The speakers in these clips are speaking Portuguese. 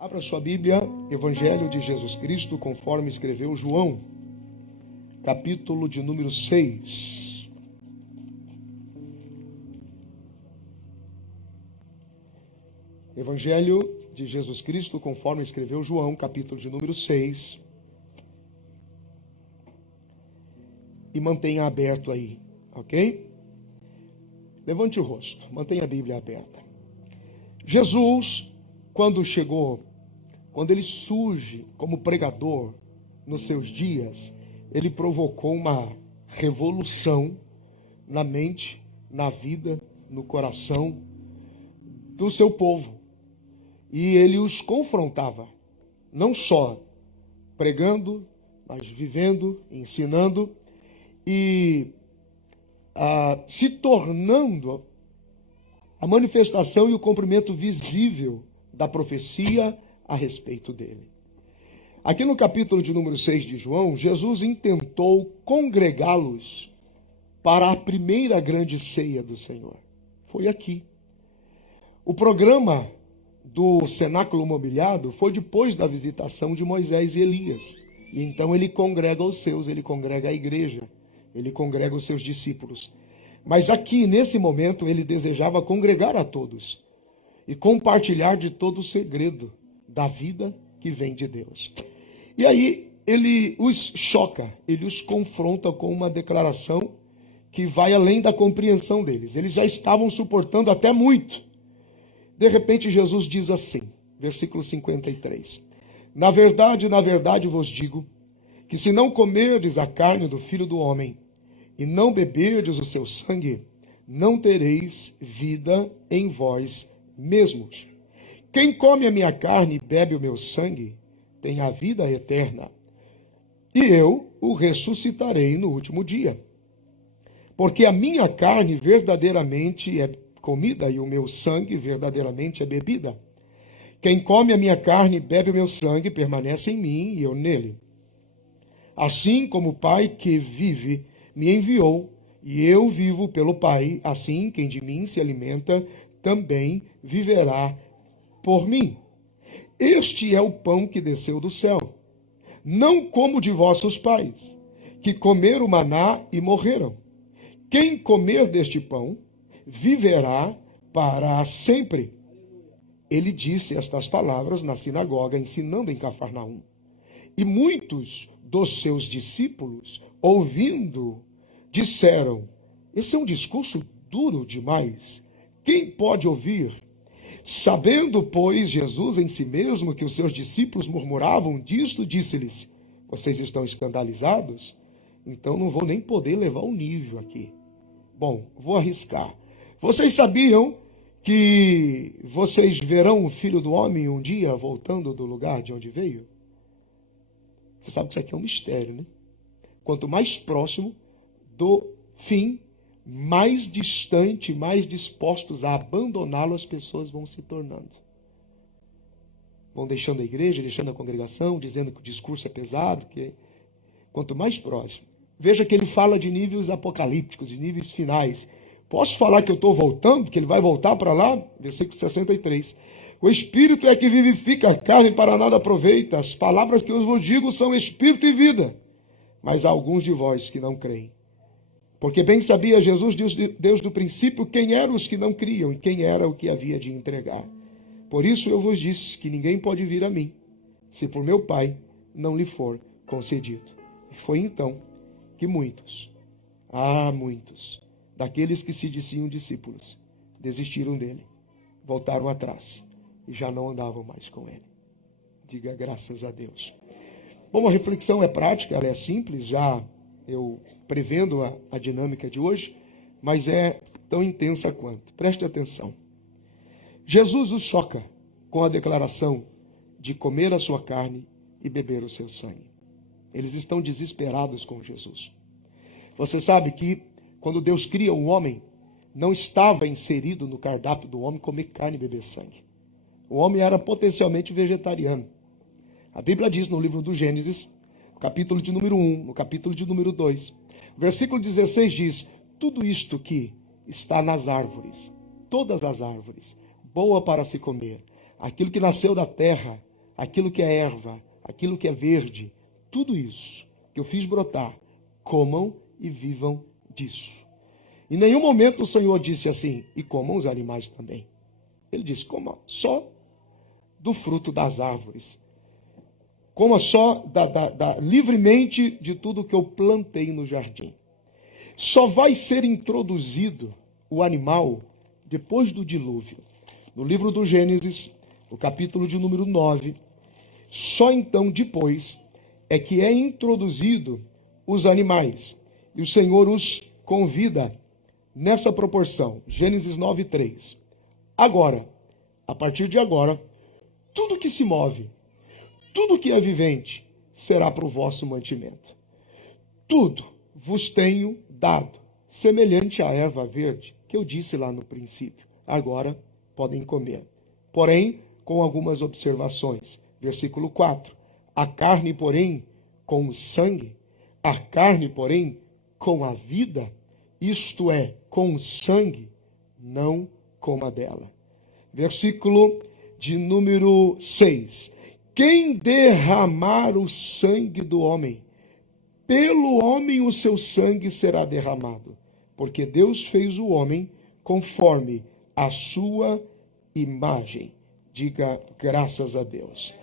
Abra sua Bíblia, Evangelho de Jesus Cristo, conforme escreveu João, capítulo de número 6. Evangelho de Jesus Cristo, conforme escreveu João, capítulo de número 6. E mantenha aberto aí, ok? Levante o rosto, mantenha a Bíblia aberta. Jesus, quando ele surge como pregador nos seus dias, ele provocou uma revolução na mente, na vida, no coração do seu povo. E ele os confrontava, não só pregando, mas vivendo, ensinando e se tornando a manifestação e o cumprimento visível da profecia a respeito dele. Aqui no capítulo de número 6 de João, Jesus intentou congregá-los para a primeira grande ceia do Senhor. Foi aqui. O programa do cenáculo mobiliado foi depois da visitação de Moisés e Elias. E então ele congrega os seus, ele congrega a igreja, ele congrega os seus discípulos. Mas aqui, nesse momento, ele desejava congregar a todos e compartilhar de todo o segredo da vida que vem de Deus. E aí ele os choca, ele os confronta com uma declaração que vai além da compreensão deles. Eles já estavam suportando até muito. De repente Jesus diz assim, versículo 53. Na verdade vos digo, que se não comerdes a carne do Filho do Homem, e não beberdes o seu sangue, não tereis vida em vós mesmos. Quem come a minha carne e bebe o meu sangue, tem a vida eterna, e eu o ressuscitarei no último dia. Porque a minha carne verdadeiramente é comida, e o meu sangue verdadeiramente é bebida. Quem come a minha carne e bebe o meu sangue, permanece em mim, e eu nele. Assim como o Pai que vive me enviou, e eu vivo pelo Pai, assim quem de mim se alimenta, também viverá por mim. Este é o pão que desceu do céu, não como de vossos pais, que comeram o maná e morreram. Quem comer deste pão, viverá para sempre. Ele disse estas palavras na sinagoga, ensinando em Cafarnaum. E muitos dos seus discípulos, ouvindo, disseram, esse é um discurso duro demais. Quem pode ouvir? Sabendo, pois, Jesus em si mesmo que os seus discípulos murmuravam disto, disse-lhes, vocês estão escandalizados? Então não vou nem poder levar o nível aqui. Bom, vou arriscar. Vocês sabiam que vocês verão o Filho do Homem um dia voltando do lugar de onde veio? Você sabe que isso aqui é um mistério, né? Quanto mais próximo do fim, mais distante, mais dispostos a abandoná-lo, as pessoas vão se tornando. Vão deixando a igreja, deixando a congregação, dizendo que o discurso é pesado, que quanto mais próximo. Veja que ele fala de níveis apocalípticos, de níveis finais. Posso falar que eu estou voltando, que ele vai voltar para lá? Versículo 63. O Espírito é que vivifica, a carne para nada aproveita. As palavras que eu vos digo são Espírito e vida. Mas há alguns de vós que não creem. Porque bem sabia Jesus desde o princípio quem eram os que não criam e quem era o que havia de entregar. Por isso eu vos disse que ninguém pode vir a mim, se por meu Pai não lhe for concedido. E foi então que muitos, daqueles que se diziam discípulos, desistiram dele, voltaram atrás e já não andavam mais com ele. Diga graças a Deus. Bom, a reflexão é prática, ela é simples, já eu prevendo a dinâmica de hoje, mas é tão intensa quanto. Preste atenção. Jesus os choca com a declaração de comer a sua carne e beber o seu sangue. Eles estão desesperados com Jesus. Você sabe que quando Deus cria um homem, não estava inserido no cardápio do homem comer carne e beber sangue. O homem era potencialmente vegetariano. A Bíblia diz no livro do Gênesis, no capítulo de número 1, no capítulo de número 2, versículo 16 diz, tudo isto que está nas árvores, todas as árvores, boa para se comer, aquilo que nasceu da terra, aquilo que é erva, aquilo que é verde, tudo isso que eu fiz brotar, comam e vivam disso. Em nenhum momento o Senhor disse assim, e comam os animais também. Ele disse, coma só do fruto das árvores. Coma só livremente de tudo que eu plantei no jardim. Só vai ser introduzido o animal depois do dilúvio. No livro do Gênesis, no capítulo de número 9, só então depois é que é introduzido os animais. E o Senhor os convida nessa proporção. Gênesis 9:3. Agora, a partir de agora, tudo que se move, tudo que é vivente, será para o vosso mantimento. Tudo vos tenho dado, semelhante à erva verde, que eu disse lá no princípio. Agora podem comer. Porém, com algumas observações. Versículo 4. A carne, porém, com o sangue, a carne, porém, com a vida, isto é, com o sangue, não coma dela. Versículo de número 6. Quem derramar o sangue do homem, pelo homem o seu sangue será derramado, porque Deus fez o homem conforme a sua imagem. Diga graças a Deus.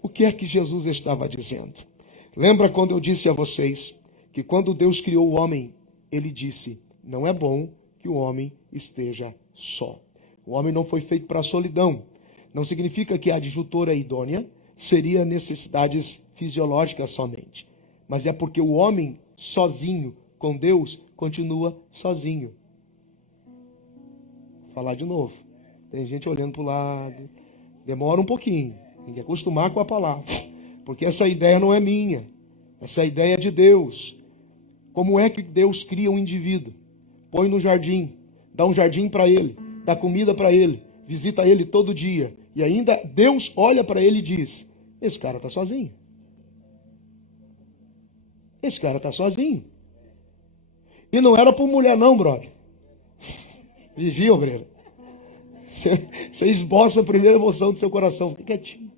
O que é que Jesus estava dizendo? Lembra quando eu disse a vocês que quando Deus criou o homem, ele disse, não é bom que o homem esteja só. O homem não foi feito para a solidão. Não significa que a adjutora idônea seria necessidades fisiológicas somente. Mas é porque o homem sozinho com Deus continua sozinho. Vou falar de novo. Tem gente olhando para o lado. Demora um pouquinho. Tem que acostumar com a palavra. Porque essa ideia não é minha. Essa ideia é de Deus. Como é que Deus cria um indivíduo? Põe no jardim. Dá um jardim para ele. Dá comida para ele. Visita ele todo dia. E ainda Deus olha para ele e diz, esse cara está sozinho. Esse cara está sozinho. E não era por mulher não, brother. Vigia, obreiro. Você esboça a primeira emoção do seu coração. Fica quietinho.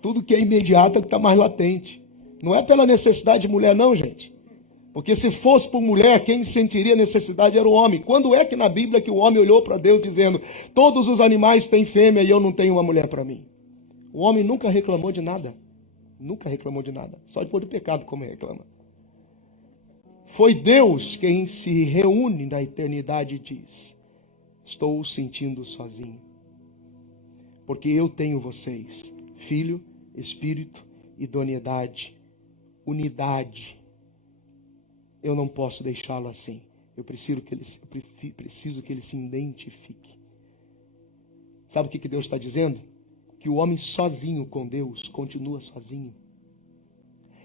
Tudo que é imediato é que está mais latente. Não é pela necessidade de mulher não, gente. Porque se fosse por mulher, quem sentiria necessidade era o homem. Quando é que na Bíblia que o homem olhou para Deus dizendo, todos os animais têm fêmea e eu não tenho uma mulher para mim? O homem nunca reclamou de nada. Nunca reclamou de nada. Só depois do pecado como reclama. Foi Deus quem se reúne na eternidade e diz, estou sentindo sozinho. Porque eu tenho vocês. Filho, Espírito, idoneidade, unidade. Eu não posso deixá-lo assim. Eu preciso que ele se identifique. Sabe o que Deus está dizendo? Que o homem sozinho com Deus continua sozinho.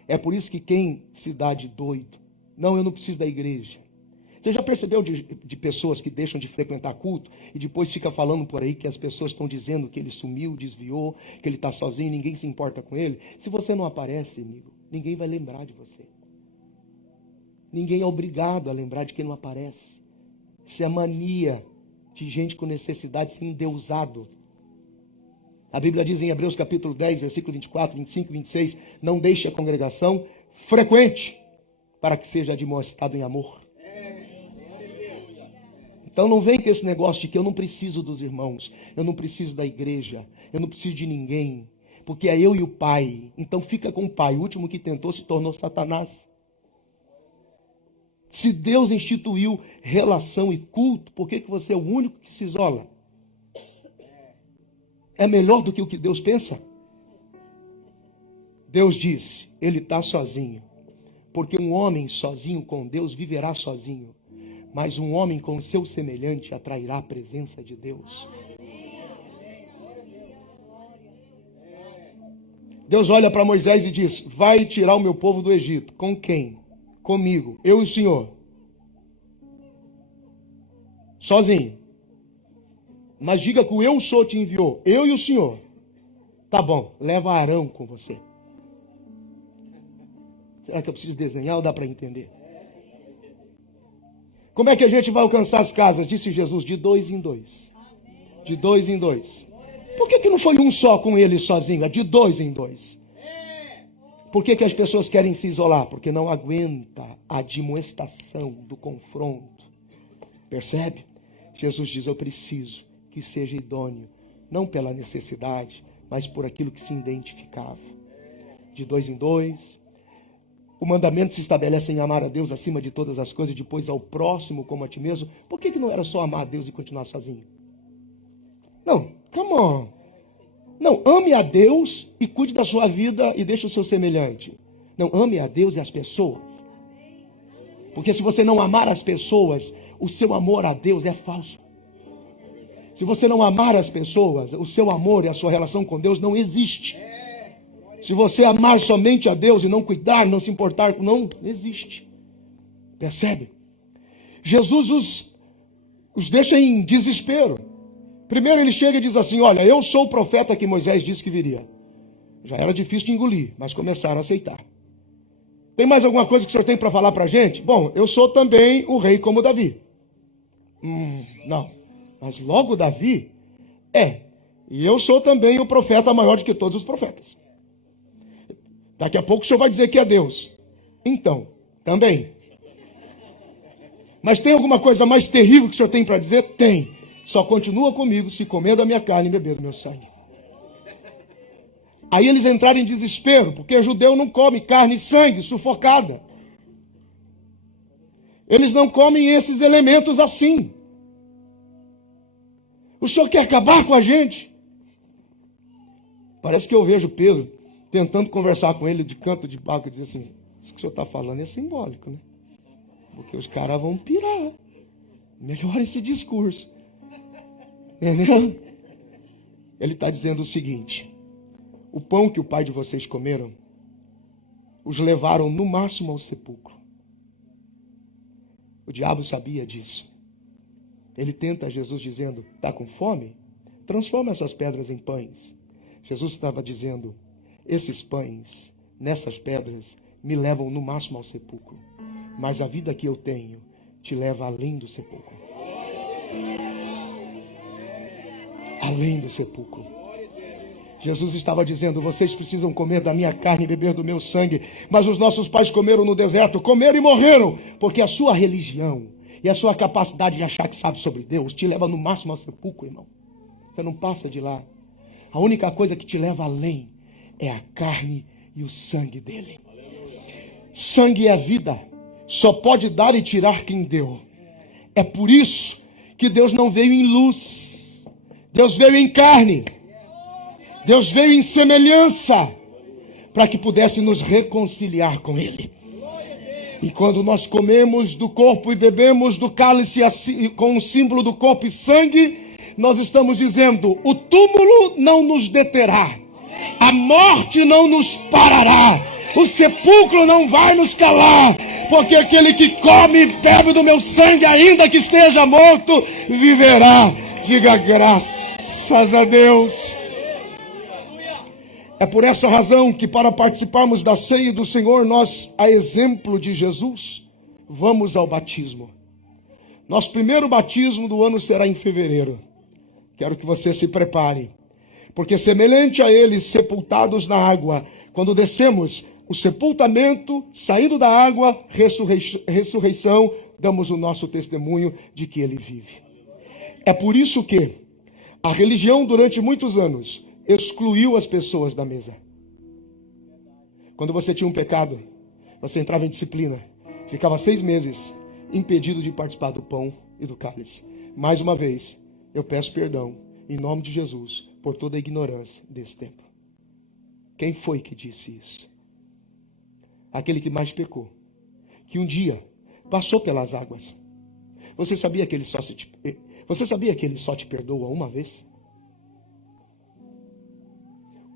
É por isso que quem se dá de doido, não, eu não preciso da igreja. Você já percebeu de pessoas que deixam de frequentar culto e depois fica falando por aí que as pessoas estão dizendo que ele sumiu, desviou, que ele está sozinho, ninguém se importa com ele? Se você não aparece, amigo, ninguém vai lembrar de você. Ninguém é obrigado a lembrar de quem não aparece. Isso é mania de gente com necessidade de ser endeusado. A Bíblia diz em Hebreus capítulo 10, versículo 24, 25 e 26, não deixe a congregação frequente para que seja admoestado em amor. Então não vem com esse negócio de que eu não preciso dos irmãos, eu não preciso da igreja, eu não preciso de ninguém, porque é eu e o Pai. Então fica com o Pai. O último que tentou se tornou Satanás. Se Deus instituiu relação e culto, por que você é o único que se isola? É melhor do que o que Deus pensa? Deus disse, ele está sozinho. Porque um homem sozinho com Deus viverá sozinho. Mas um homem com seu semelhante atrairá a presença de Deus. Deus olha para Moisés e diz, vai tirar o meu povo do Egito. Com quem? Comigo, eu e o Senhor. Sozinho. Mas diga que o eu sou te enviou. Eu e o Senhor. Tá bom, leva Arão com você. Será que eu preciso desenhar ou dá para entender? Como é que a gente vai alcançar as casas? Disse Jesus, de 2 em 2. De 2 em 2. Por que não foi um só com ele sozinho? É de dois em dois. Por que as pessoas querem se isolar? Porque não aguenta a admoestação do confronto. Percebe? Jesus diz, eu preciso que seja idôneo, não pela necessidade, mas por aquilo que se identificava. De dois em dois. O mandamento se estabelece em amar a Deus acima de todas as coisas, e depois ao próximo como a ti mesmo. Por que não era só amar a Deus e continuar sozinho? Não, come on. Não, ame a Deus e cuide da sua vida e deixe o seu semelhante. Não, ame a Deus e as pessoas. Porque se você não amar as pessoas, o seu amor a Deus é falso. Se você não amar as pessoas, o seu amor e a sua relação com Deus não existe. Se você amar somente a Deus e não cuidar, não se importar, não existe. Percebe? Jesus os deixa em desespero. Primeiro ele chega e diz assim, olha, eu sou o profeta que Moisés disse que viria. Já era difícil de engolir, mas começaram a aceitar. Tem mais alguma coisa que o senhor tem para falar para a gente? Bom, eu sou também o rei como Davi. Não, mas logo Davi e eu sou também o profeta maior do que todos os profetas. Daqui a pouco o senhor vai dizer que é Deus. Então, também. Mas tem alguma coisa mais terrível que o senhor tem para dizer? Tem. Só continua comigo se comer da minha carne e beber do meu sangue. Aí eles entraram em desespero, porque judeu não come carne e sangue sufocada. Eles não comem esses elementos assim. O senhor quer acabar com a gente? Parece que eu vejo Pedro tentando conversar com ele de canto de barco e dizer assim, isso que o senhor está falando é simbólico, né? Porque os caras vão pirar. Melhora esse discurso. Entendeu? Ele está dizendo o seguinte, o pão que o pai de vocês comeram, os levaram no máximo ao sepulcro. O diabo sabia disso. Ele tenta Jesus dizendo, está com fome? Transforma essas pedras em pães. Jesus estava dizendo, esses pães, nessas pedras, me levam no máximo ao sepulcro. Mas a vida que eu tenho te leva além do sepulcro. Além do sepulcro. Jesus estava dizendo, vocês precisam comer da minha carne e beber do meu sangue. Mas os nossos pais comeram no deserto, comeram e morreram. Porque a sua religião e a sua capacidade de achar que sabe sobre Deus te leva no máximo ao sepulcro, irmão. Você não passa de lá. A única coisa que te leva além é a carne e o sangue dele. Sangue é vida. Só pode dar e tirar quem deu. É por isso que Deus não veio em luz. Deus veio em carne. Deus veio em semelhança para que pudesse nos reconciliar com ele. E quando nós comemos do corpo e bebemos do cálice com o símbolo do corpo e sangue, nós estamos dizendo, o túmulo não nos deterá. A morte não nos parará. O sepulcro não vai nos calar. Porque aquele que come e bebe do meu sangue, ainda que esteja morto, viverá. Diga graças a Deus. É por essa razão que para participarmos da ceia do Senhor, nós, a exemplo de Jesus, vamos ao batismo. Nosso primeiro batismo do ano será em fevereiro. Quero que você se prepare. Porque semelhante a eles sepultados na água, quando descemos o sepultamento, saindo da água, ressurreição, damos o nosso testemunho de que ele vive. É por isso que a religião durante muitos anos excluiu as pessoas da mesa. Quando você tinha um pecado, você entrava em disciplina, ficava 6 meses impedido de participar do pão e do cálice. Mais uma vez, eu peço perdão, em nome de Jesus, por toda a ignorância desse tempo. Quem foi que disse isso? Aquele que mais pecou, que um dia passou pelas águas. Você sabia que ele só te perdoa uma vez?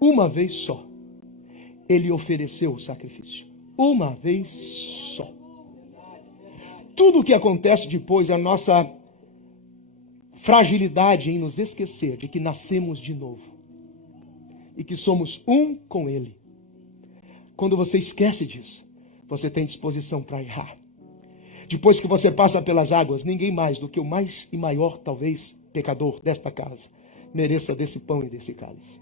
Uma vez só. Ele ofereceu o sacrifício. Uma vez só. Tudo o que acontece depois é a nossa fragilidade em nos esquecer de que nascemos de novo. E que somos um com ele. Quando você esquece disso, você tem disposição para errar. Depois que você passa pelas águas, ninguém mais do que o mais e maior, talvez, pecador desta casa mereça desse pão e desse cálice.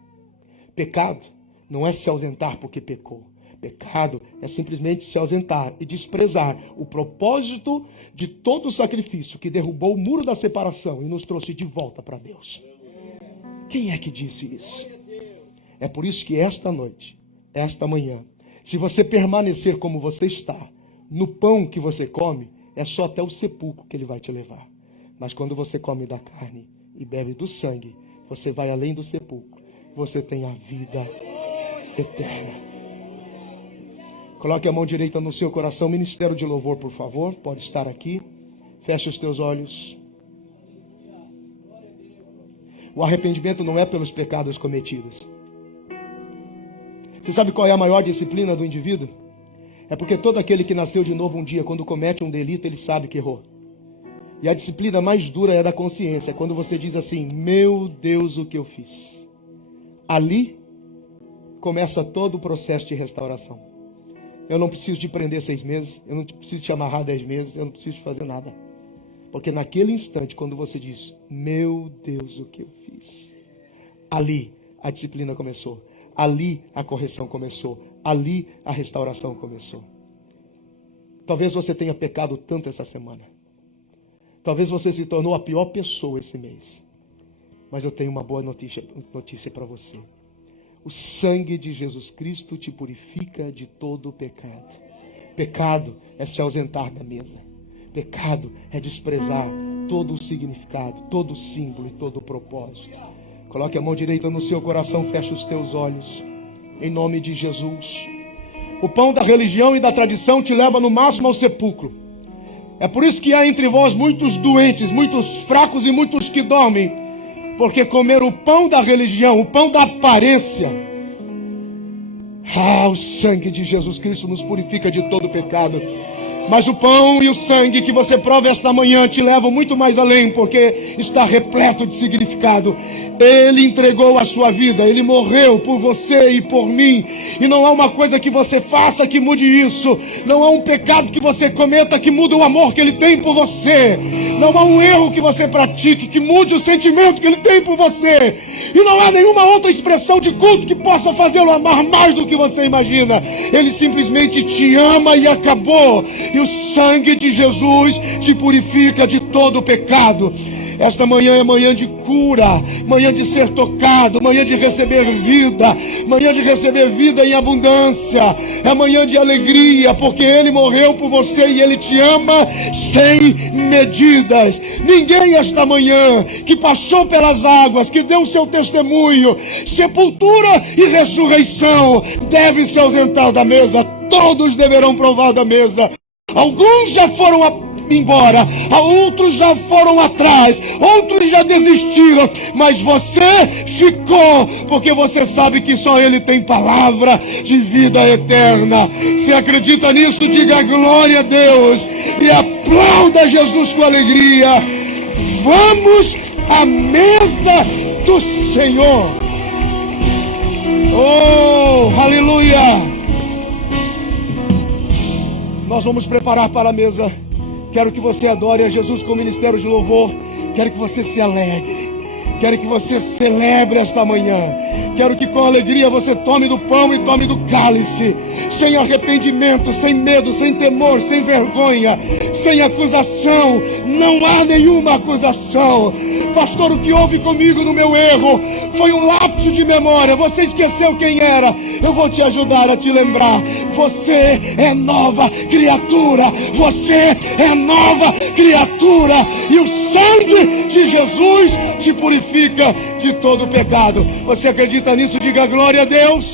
Pecado não é se ausentar porque pecou. Pecado é simplesmente se ausentar e desprezar o propósito de todo o sacrifício que derrubou o muro da separação e nos trouxe de volta para Deus. Quem é que disse isso? É por isso que esta noite, esta manhã, se você permanecer como você está, no pão que você come, é só até o sepulcro que ele vai te levar. Mas quando você come da carne e bebe do sangue, você vai além do sepulcro. Você tem a vida eterna. Coloque a mão direita no seu coração. Ministério de louvor, por favor. Pode estar aqui. Feche os teus olhos. O arrependimento não é pelos pecados cometidos. Você sabe qual é a maior disciplina do indivíduo? É porque todo aquele que nasceu de novo um dia, quando comete um delito, ele sabe que errou. E a disciplina mais dura é da consciência. Quando você diz assim: meu Deus, o que eu fiz? Ali começa todo o processo de restauração. Eu não preciso te prender 6 meses, eu não preciso te amarrar 10 meses, eu não preciso te fazer nada. Porque naquele instante, quando você diz: meu Deus, o que eu fiz? Ali a disciplina começou. Ali a correção começou. Ali a restauração começou. Talvez você tenha pecado tanto essa semana. Talvez você se tornou a pior pessoa esse mês. Mas eu tenho uma boa notícia para você. O sangue de Jesus Cristo te purifica de todo o pecado. Pecado é se ausentar da mesa. Pecado é desprezar todo o significado, todo o símbolo e todo o propósito. Coloque a mão direita no seu coração, feche os teus olhos. Em nome de Jesus. O pão da religião e da tradição te leva no máximo ao sepulcro. É por isso que há entre vós muitos doentes, muitos fracos e muitos que dormem. Porque comer o pão da religião, o pão da aparência. O sangue de Jesus Cristo nos purifica de todo pecado. Mas o pão e o sangue que você prova esta manhã te levam muito mais além, porque está repleto de significado. Ele entregou a sua vida, Ele morreu por você e por mim. E não há uma coisa que você faça que mude isso. Não há um pecado que você cometa que mude o amor que Ele tem por você. Não há um erro que você pratique que mude o sentimento que Ele tem por você. E não há nenhuma outra expressão de culto que possa fazê-lo amar mais do que você imagina. Ele simplesmente te ama e acabou. E o sangue de Jesus te purifica de todo o pecado. Esta manhã é manhã de cura, manhã de ser tocado, manhã de receber vida, manhã de receber vida em abundância, é manhã de alegria, porque Ele morreu por você e Ele te ama sem medidas. Ninguém esta manhã que passou pelas águas, que deu o seu testemunho, sepultura e ressurreição, deve se ausentar da mesa. Todos deverão provar da mesa. Alguns já foram embora, outros já foram atrás, outros já desistiram, mas você ficou, porque você sabe que só Ele tem palavra de vida eterna. Se acredita nisso, diga glória a Deus e aplauda Jesus com alegria. Vamos à mesa do Senhor. Oh, aleluia! Nós vamos preparar para a mesa. Quero que você adore a Jesus com o ministério de louvor. Quero que você se alegre. Quero que você celebre esta manhã. Quero que com alegria você tome do pão e tome do cálice. Sem arrependimento, sem medo, sem temor, sem vergonha, sem acusação. Não há nenhuma acusação. Pastor, o que houve comigo no meu erro foi um lapso de memória. Você esqueceu quem era. Eu vou te ajudar a te lembrar. Você é nova criatura. Você é nova criatura. E o sangue de Jesus te purifica de todo pecado. Você acredita nisso? Diga glória a Deus.